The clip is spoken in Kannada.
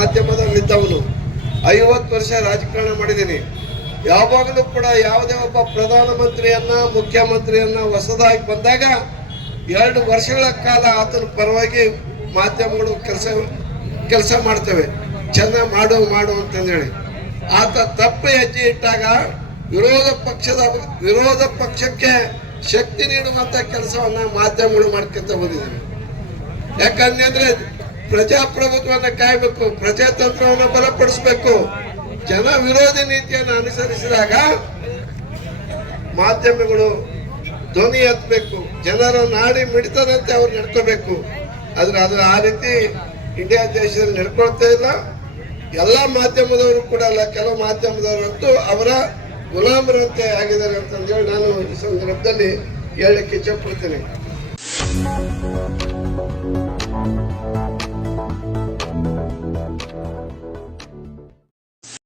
ಮಾಧ್ಯಮದಲ್ಲಿದ್ದವನು, 50 ವರ್ಷ ರಾಜಕಾರಣ ಮಾಡಿದ್ದೀನಿ. ಯಾವಾಗಲೂ ಕೂಡ ಯಾವುದೇ ಒಬ್ಬ ಪ್ರಧಾನಮಂತ್ರಿಯನ್ನ ಮುಖ್ಯಮಂತ್ರಿಯನ್ನ ಹೊಸದಾಗಿ ಬಂದಾಗ 2 ವರ್ಷಗಳ ಕಾಲ ಆತನ ಪರವಾಗಿ ಮಾಧ್ಯಮಗಳು ಕೆಲಸ ಮಾಡ್ತೇವೆ, ಚೆನ್ನಾಗಿ ಮಾಡು ಅಂತಂದೇಳಿ. ಆತ ತಪ್ಪು ಹೆಜ್ಜೆ ಇಟ್ಟಾಗ ವಿರೋಧ ಪಕ್ಷಕ್ಕೆ ಶಕ್ತಿ ನೀಡುವಂತ ಕೆಲಸವನ್ನ ಮಾಧ್ಯಮಗಳು ಮಾಡ್ಕೊಂತ ಬಂದಿದ್ದೇವೆ. ಯಾಕಂದ್ರೆ ಪ್ರಜಾಪ್ರಭುತ್ವವನ್ನ ಕಾಯಬೇಕು, ಪ್ರಜಾತಂತ್ರವನ್ನು ಬಲಪಡಿಸಬೇಕು. ಜನ ವಿರೋಧಿ ನೀತಿಯನ್ನು ಅನುಸರಿಸಿದಾಗ ಮಾಧ್ಯಮಗಳು ಧ್ವನಿ ಎತ್ತಬೇಕು, ಜನರ ನಾಡಿ ಮಿಡಿತದಂತೆ ಅವ್ರು ನಡ್ಕೋಬೇಕು. ಆದ್ರೆ ಅದು ಆ ರೀತಿ ಇಂಡಿಯಾ ದೇಶದಲ್ಲಿ ನಡ್ಕೊಳ್ತಾ ಇಲ್ಲ. ಎಲ್ಲ ಮಾಧ್ಯಮದವರು ಕೂಡ ಅಲ್ಲ, ಕೆಲವು ಮಾಧ್ಯಮದವರಂತೂ ಅವರ ಗುಲಾಮರಂತೆ ಆಗಿದ್ದಾರೆ ಅಂತಂದೇಳಿ ನಾನು ಈ ಸಂದರ್ಭದಲ್ಲಿ ಹೇಳಲಿಕ್ಕೆ ಇಚ್ಛೆ ಪಡ್ತೇನೆ.